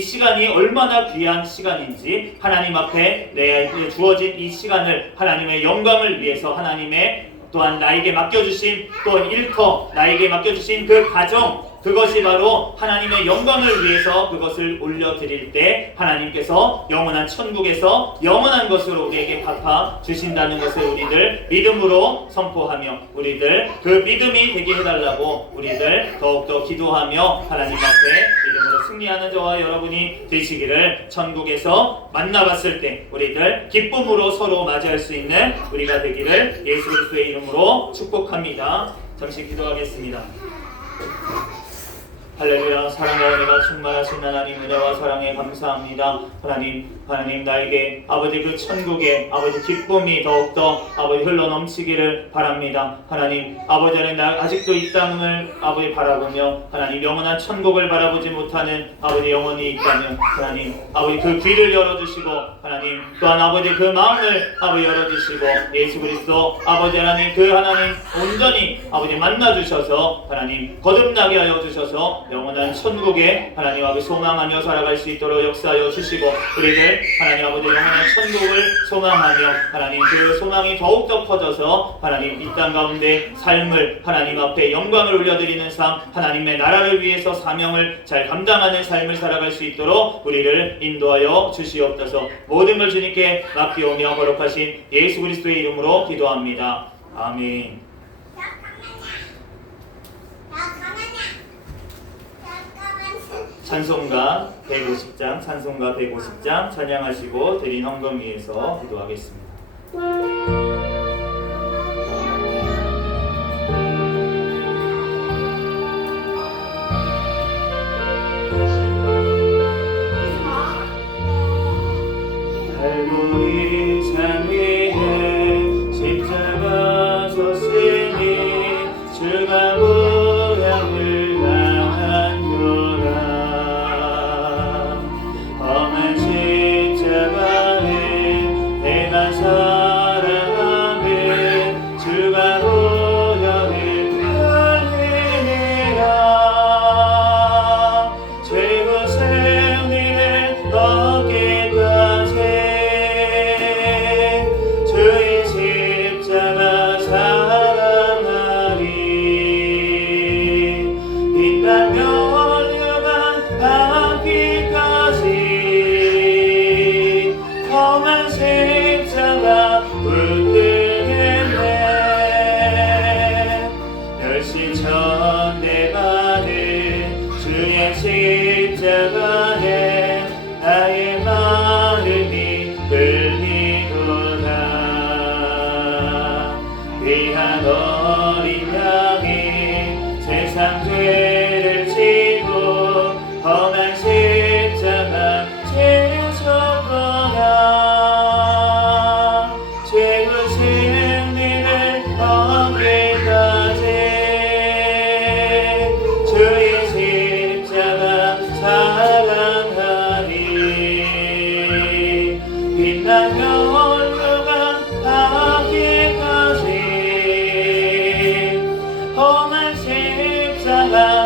시간이 얼마나 귀한 시간인지 하나님 앞에 내게 주어진 이 시간을 하나님의 영광을 위해서 하나님의 또한 나에게 맡겨주신 또 일터 나에게 맡겨주신 그 가정 그것이 바로 하나님의 영광을 위해서 그것을 올려드릴 때 하나님께서 영원한 천국에서 영원한 것으로 우리에게 갚아 주신다는 것을 우리들 믿음으로 선포하며 우리들 그 믿음이 되게 해달라고 우리들 더욱더 기도하며 하나님 앞에 믿음으로 승리하는 저와 여러분이 되시기를 천국에서 만나봤을 때 우리들 기쁨으로 서로 맞이할 수 있는 우리가 되기를 예수 그리스도의 이름으로 축복합니다. 잠시 기도하겠습니다. 할렐루야. 사랑과 은혜가 충만하신 하나님, 은혜와 사랑에 감사합니다. 하나님 나에게 아버지 그 천국의 아버지 기쁨이 더욱더 아버지 흘러넘치기를 바랍니다. 하나님 아버지 안에 나 아직도 이 땅을 아버지 바라보며 하나님 영원한 천국을 바라보지 못하는 아버지 영혼이 있다면 하나님 아버지 그 귀를 열어주시고 하나님 또한 아버지 그 마음을 아버지 열어주시고 예수 그리스도 아버지 하나님 그 하나님 온전히 아버지 만나주셔서 하나님 거듭나게 하여 주셔서 영원한 천국에 하나님 아버지 소망하며 살아갈 수 있도록 역사하여 주시고 우리들 하나님 아버지 영원한 천국을 소망하며 하나님 그 소망이 더욱더 커져서 하나님 이 땅 가운데 삶을 하나님 앞에 영광을 올려드리는 삶 하나님의 나라를 위해서 사명을 잘 감당하는 삶을 살아갈 수 있도록 우리를 인도하여 주시옵소서. 모든 걸 주님께 맡기오며 거룩하신 예수 그리스도의 이름으로 기도합니다. 아멘. 찬송가 150장 찬양하시고 드린 헌금 위에서 기도하겠습니다. 갈보리 산 위에 십자가 섰으니 주가 모양을 당한도다. 험한 십자가에 내가 살아가며 주가 모양을 달리리라. 최고 승리를 얻기까지 주의 십자가 사랑하리. 빛나며 올려간 앞기까지 험한 십자가 붙들겠네. 멸시천대받은 주의 십자가에 나의 마음이 끌리도다. 귀한 어린 양이 세상 죄를 지고 험한 십자가 지셨구나. 최고 승리를 얻기까지 주의 십자가 사랑하리. 빛나며 올라간 하기까지 험한 십자가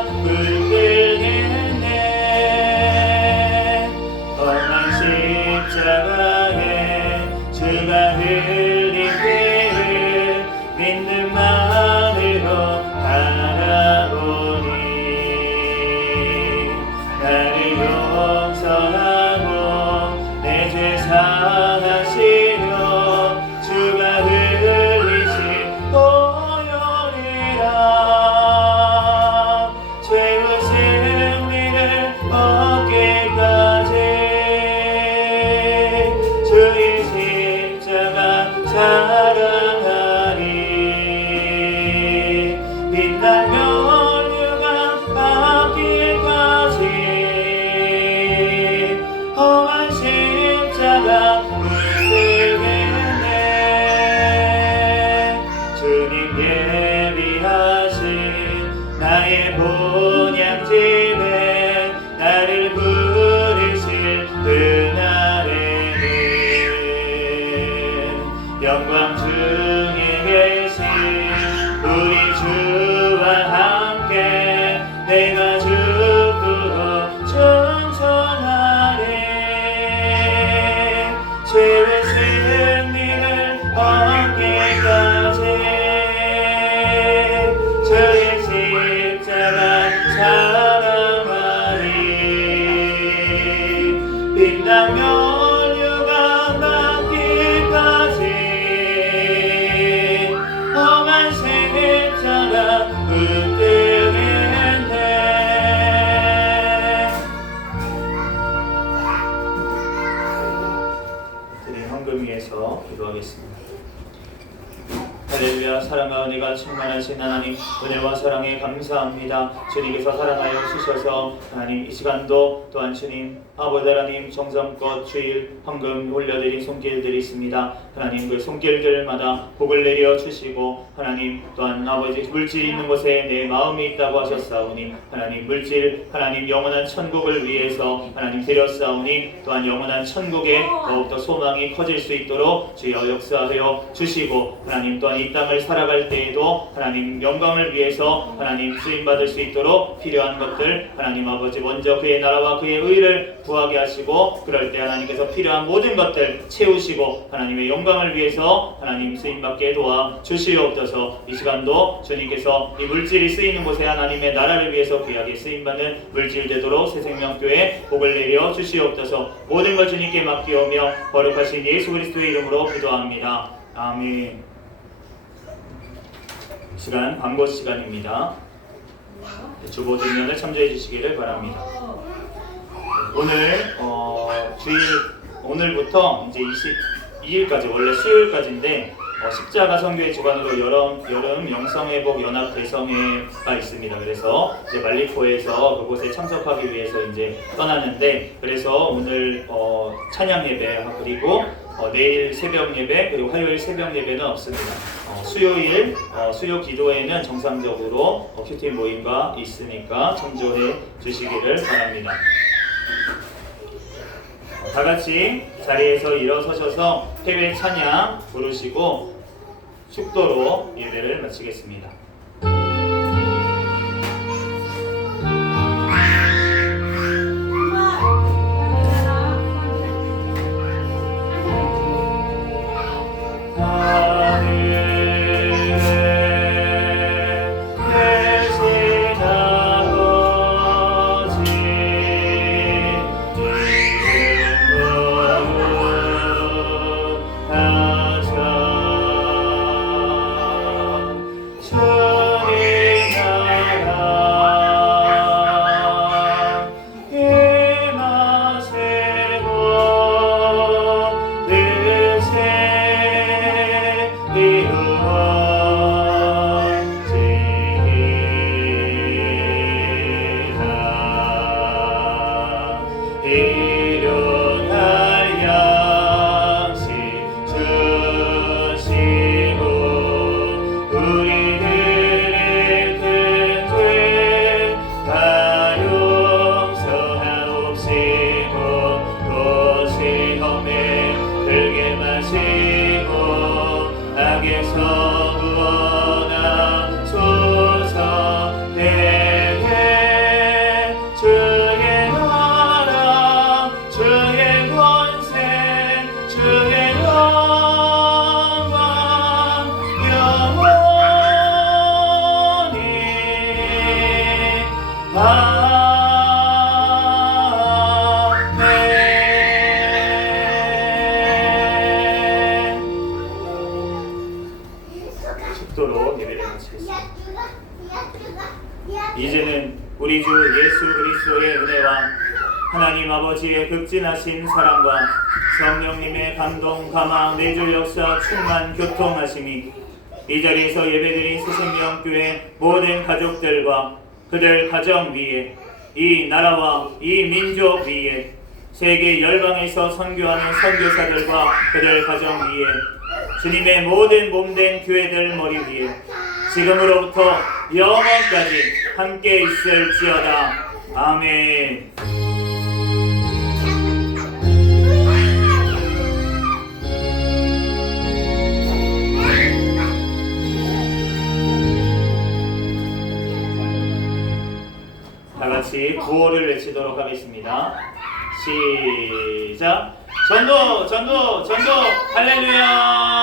은혜가 충만하신 하나님, 은혜와 사랑에 감사합니다. 주님께서 사랑하여 주셔서 하나님 이 시간도 또한 주님 아버지 하나님 정성껏 주일 황금 올려드린 손길들이 있습니다. 하나님 그 손길들마다 복을 내려 주시고 하나님 또한 아버지 물질 있는 곳에 내 마음이 있다고 하셨사오니 하나님 물질 하나님 영원한 천국을 위해서 하나님 드렸사오니 또한 영원한 천국에 더욱더 소망이 커질 수 있도록 주여 역사하여 주시고 하나님 또한 이 땅을 살아갈 때에도 하나님 영광을 위해서 하나님 쓰임받을 수 있도록 필요한 것들 하나님 아버지 먼저 그의 나라와 그의 의를 구하게 하시고 그럴 때 하나님께서 필요한 모든 것들 채우시고 하나님의 영광을 위해서 하나님 쓰임받게 도와 주시옵소서. 이 시간도 주님께서 이 물질이 쓰이는 곳에 하나님의 나라를 위해서 귀하게 쓰임받는 물질 되도록 새생명교회 복을 내려 주시옵소서. 모든 걸 주님께 맡기오며 거룩하신 예수 그리스도의 이름으로 기도합니다. 아멘. 시간 광고 시간입니다. 주보 뒷면을 참조해 주시기를 바랍니다. 오늘 주일 오늘부터 이제 22일까지 원래 수요일까지인데 십자가 선교회 주관으로 여름 영성회복 연합 대성회가 있습니다. 그래서 이제 말리포에서 그곳에 참석하기 위해서 이제 떠나는데 그래서 오늘 찬양 예배 그리고 내일 새벽 예배 그리고 화요일 새벽 예배는 없습니다. 수요일 수요 기도회는 정상적으로 큐티 모임과 있으니까 참조해 주시기를 바랍니다. 다 같이 자리에서 일어서셔서 해외 찬양 부르시고 축도로 예배를 마치겠습니다. 이제는 우리 주 예수 그리스도의 은혜와 하나님 아버지의 극진하신 사랑과 성령님의 감동, 감화, 내주 역사, 충만, 교통하심이 이 자리에서 예배드린 새생명교회 모든 가족들과 그들 가정 위에 이 나라와 이 민족 위에 세계 열방에서 선교하는 선교사들과 그들 가정 위에 주님의 모든 몸된 교회들 머리 위에 지금으로부터 영원까지 함께 있을지어다. 아멘. 다같이 구호를 외치도록 하겠습니다. 시작. 전도 전도 전도 할렐루야.